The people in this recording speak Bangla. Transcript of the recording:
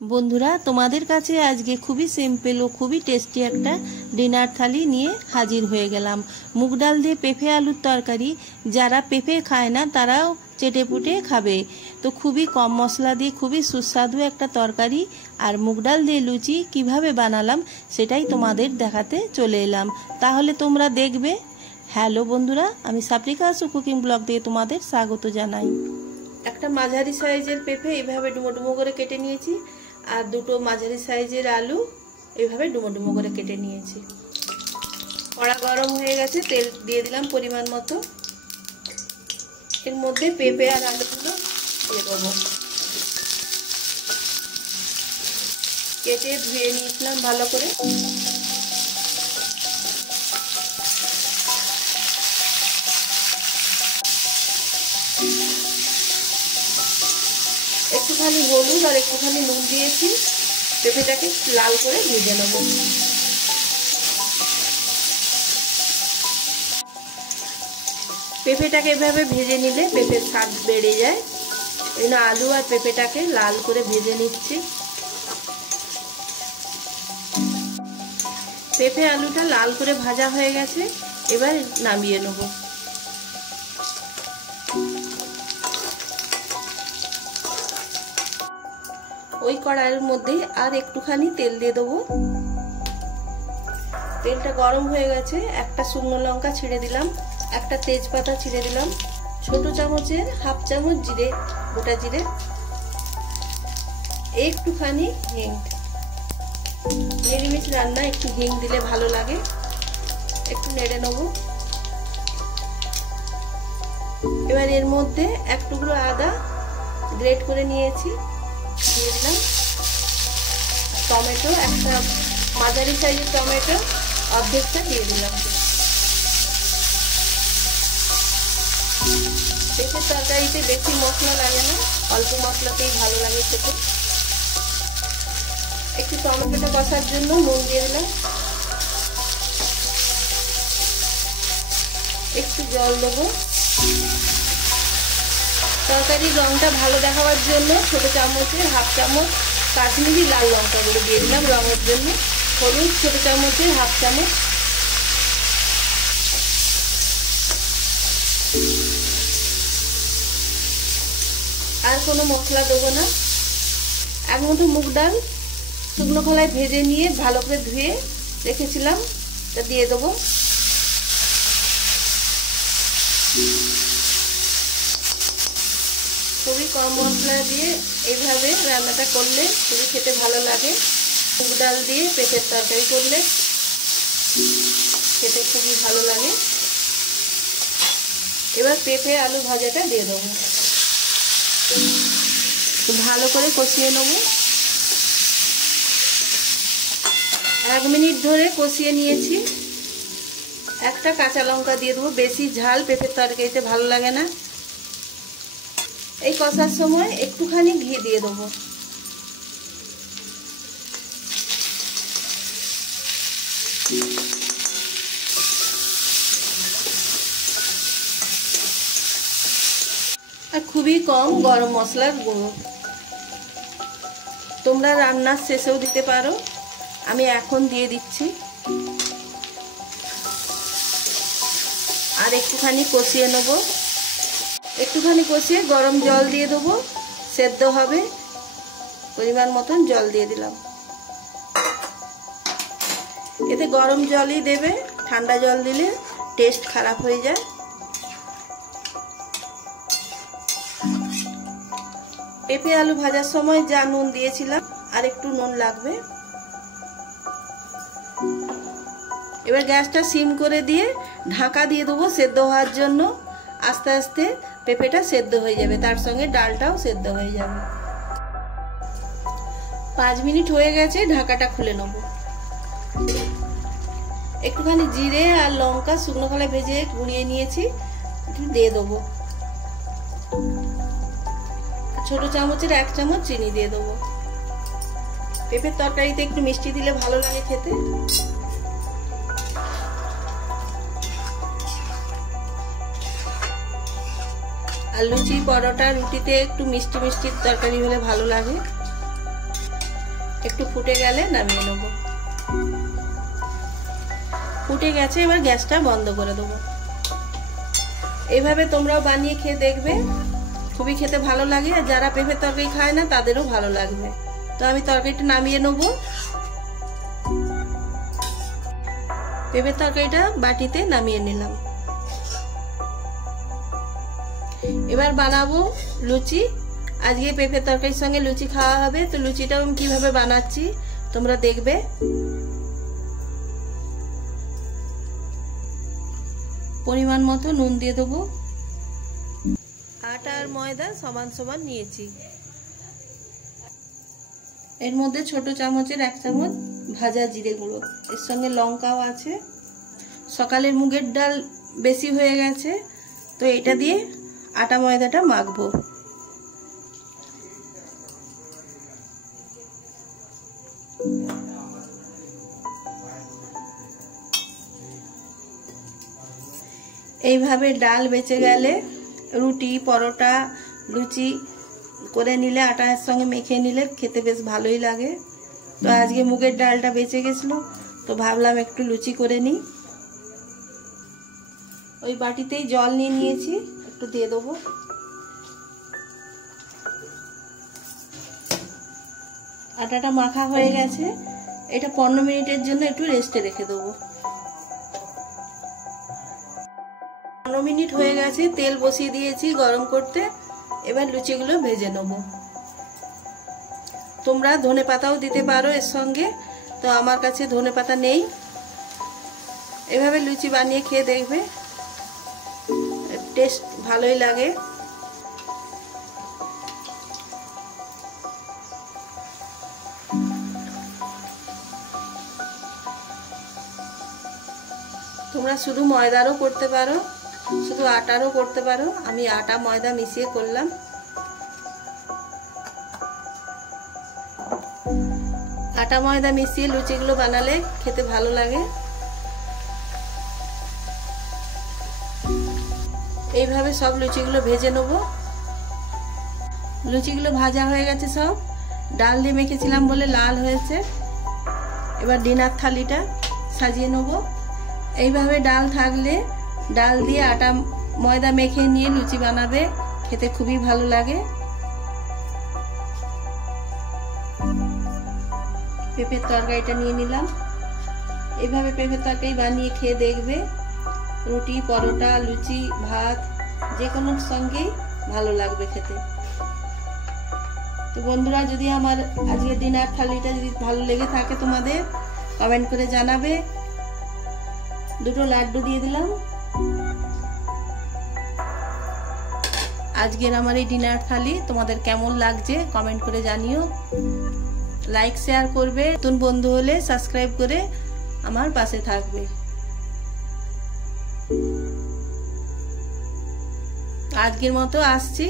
বন্ধুরা, তোমাদের কাছে আজকে খুবই সিম্পল ও খুবই টেস্টি একটা ডিনার থালি নিয়ে হাজির হয়ে গেলাম। মুগ ডাল দিয়ে পেঁপে আলুর তরকারি। যারা পেঁপে খায় না তারাও চেটেপুটে খাবে। তো খুবই কম মশলা দিয়ে খুবই সুস্বাদু একটা তরকারি আর মুগ ডাল দিয়ে লুচি কিভাবে বানালাম সেটাই তোমাদের দেখাতে চলে এলাম। তাহলে তোমরা দেখবে। হ্যালো বন্ধুরা, আমি সাপ্রিকা আসু কুকিং ব্লগ দিয়ে তোমাদের স্বাগত জানাই। একটা মাঝারি সাইজের পেঁপে এইভাবে ডুমো ডুমো করে কেটে নিয়েছি আর দুটো মাঝারি সাইজের আলু এইভাবে ডুমো ডুমো করে কেটে নিয়েছি। কড়া গরম হয়ে গেছে, তেল দিয়ে দিলাম পরিমাণ মতো। এর মধ্যে পেঁপে আর আলুগুলো দিয়ে দেবো। কেটে ধুয়ে নিয়েছিলাম ভালো করে। একটুখানি হলুদ আর একটুখানি নুন দিয়েছি। পেঁপেটাকে লাল করে ভেজে নেব। পেঁপেটাকে এভাবে ভেজে নিলে পেঁপের স্বাদ বেড়ে যায়। এই জন্য আলু আর পেঁপেটাকে লাল করে ভেজে নিচ্ছি। পেঁপে আলুটা লাল করে ভাজা হয়ে গেছে, এবার নামিয়ে নেব। ওই কড়াইয়ের মধ্যে আর একটুখানি তেল দিয়ে দেবো। তেলটা গরম হয়ে গেছে, একটা শুকনো লঙ্কা ছিঁড়ে দিলাম, একটা তেজপাতা ছিঁড়ে দিলাম, ছোট চামচের হাফ চামচ জিরে, গোটা জিরে, একটুখানি হিং। নিরামিষ রান্না একটু হিং দিলে ভালো লাগে। একটু নেড়ে নেব। এবার এর মধ্যে এক টুকরো আদা গ্রেট করে নিয়েছি দিয়ে দিলাম। টমেটো, একটা মাঝারি সাইজের টমেটো অর্ধেকটা দিয়ে দিলাম। পেঁপের তরকারিতে বেশি মশলা লাগে না, অল্প মশলাতেই ভালো লাগে খেতে। একটু টমেটোটা কষার জন্য নুন দিয়ে দিলাম। একটু জল দেবো। তরকারির রংটা ভালো দেখাবার জন্য ছোট চামচের হাফ চামচ কাশ্মীরি লাল লঙ্কা গুঁড়ো দিয়ে দিলাম রঙের জন্য। হলুদ ছোট চামচের হাফ চামচ। আর কোনো মশলা দেবো না। এক মুঠো মুগ ডাল শুকনো খোলায় ভেজে নিয়ে ভালো করে ধুয়ে রেখেছিলাম, তা দিয়ে দেবো। খুবই কম মশলা দিয়ে এইভাবে রান্নাটা করলে খুবই খেতে ভালো লাগে। মুগ ডাল দিয়ে পেঁপের তরকারি করলে খেতে খুবই ভালো লাগে। এবার পেঁপে আলু ভাজাটা দিয়ে দেবো। ভালো করে কষিয়ে নেব। 1 মিনিট ধরে কষিয়ে নিয়েছি। একটা কাঁচা লঙ্কা দিয়ে দেবো। বেশি ঝাল পেঁপের তরকারিতে ভালো লাগে না। এই কষার সময় একটুখানি ঘি দিয়ে দেবো। আর খুবই কম গরম মশলার গুঁড়ো। তোমরা রান্নার শেষেও দিতে পারো, আমি এখন দিয়ে দিচ্ছি। আর একটুখানি কষিয়ে নেব। একটুখানি কষিয়ে গরম জল দিয়ে দেবো, সেদ্ধ হবে। পরিমাণ মতন জল দিয়ে দিলাম। এতে গরম জলই দেবে, ঠান্ডা জল দিলে টেস্ট খারাপ হয়ে যায়। পেঁপে আলু ভাজার সময় যা নুন দিয়েছিলাম আর একটু নুন লাগবে। এবার গ্যাসটা সিম করে দিয়ে ঢাকা দিয়ে দেবো সেদ্ধ হওয়ার জন্য। আস্তে আস্তে পেঁপেটা সেদ্ধ হয়ে যাবে, তার সঙ্গে ডালটাও সেদ্ধ হয়ে যাবে। 5 মিনিট হয়ে গেছে, ঢাকাটা খুলে নেব। একটুখানি জিরে আর লঙ্কা শুকনো খোলায় ভেজে গুঁড়িয়ে নিয়েছি, দিয়ে দেবো। ছোট চামচের 1 চামচ চিনি দিয়ে দেবো। পেঁপের তরকারিতে একটু মিষ্টি দিলে ভালো লাগে খেতে। আর লুচি, পরোটা, রুটিতে একটু মিষ্টি মিষ্টি তরকারি হলে ভালো লাগে। একটু ফুটে গেলে নামিয়ে নেব। ফুটে গেছে, এবার গ্যাসটা বন্ধ করে দেবো। এইভাবে তোমরাও বানিয়ে খেয়ে দেখবে, খুবই খেতে ভালো লাগে। আর যারা পেঁপের তরকারি খায় না তাদেরও ভালো লাগবে। তো আমি তরকারিটা নামিয়ে নেব। পেঁপের তরকারিটা বাটিতে নামিয়ে নিলাম। এবার বানাবো লুচি। আজকে পেঁপের তরকারির সঙ্গে লুচি খাওয়া হবে। তো লুচিটাও আমি কিভাবে বানাচ্ছি তোমরা দেখবে। পরিমাণ মতো নুন দিয়ে দেবো। আটা আর ময়দা সমান সমান নিয়েছি। এর মধ্যে ছোট চামচের 1 চামচ ভাজা জিরে গুঁড়ো, এর সঙ্গে লঙ্কাও আছে। সকালের মুগের ডাল বেশি হয়ে গেছে, তো এটা দিয়ে আটা ময়দাটা মাখবো। এইভাবে ডাল বেঁচে গেলে রুটি, পরোটা, লুচি করে নিলে আটার সঙ্গে মেখে নিলে খেতে বেশ ভালোই লাগে। তো আজকে মুগের ডালটা বেঁচে গেছিলো, তো ভাবলাম একটু লুচি করে নিই। ওই বাটিতেই জল নিয়ে নিয়েছি, একটু দিয়ে দেবো। আটাটা মাখা হয়ে গেছে, এটা 15 মিনিটের জন্য একটু রেস্টে রেখে দেবো। 15 মিনিট হয়ে গেছে, তেল বসিয়ে দিয়েছি গরম করতে। এবার লুচিগুলো ভেজে নেব। তোমরা ধনেপাতাও দিতে পারো এর সঙ্গে, তো আমার কাছে ধনেপাতা নেই। এভাবে লুচি বানিয়ে খেয়ে দেখবে, টেস্ট ভালোই লাগে। তোমরা শুধু ময়দারও করতে পারো, শুধু আটারও করতে পারো। আমি আটা ময়দা মিশিয়ে করলাম। আটা ময়দা মিশিয়ে লুচিগুলো বানালে খেতে ভালো লাগে। এইভাবে সব লুচিগুলো ভেজে নেব। লুচিগুলো ভাজা হয়ে গেছে সব। ডাল দিয়ে মেখেছিলাম বলে লাল হয়েছে। এবার ডিনার থালিটা সাজিয়ে নেব। এইভাবে ডাল থাকলে ডাল দিয়ে আটা ময়দা মেখে নিয়ে লুচি বানাবে, খেতে খুবই ভালো লাগে। পেঁপের তরকারিটা নিয়ে নিলাম। এইভাবে পেঁপের তরকারি বানিয়ে খেয়ে দেখবে, রুটি, পরোটা, লুচি, ভাত যে কোনো সঙ্গেই ভালো লাগবে খেতে। তো বন্ধুরা, যদি আমার আজকের ডিনার থালিটা যদি ভালো লেগে থাকে তোমাদের, কমেন্ট করে জানাবে। দুটো লাড্ডু দিয়ে দিলাম। আজকের আমার এই ডিনার থালি তোমাদের কেমন লাগছে কমেন্ট করে জানিও। লাইক শেয়ার করবে, নতুন বন্ধু হলে সাবস্ক্রাইব করে আমার পাশে থাকবে। আজকের মতো আসছি।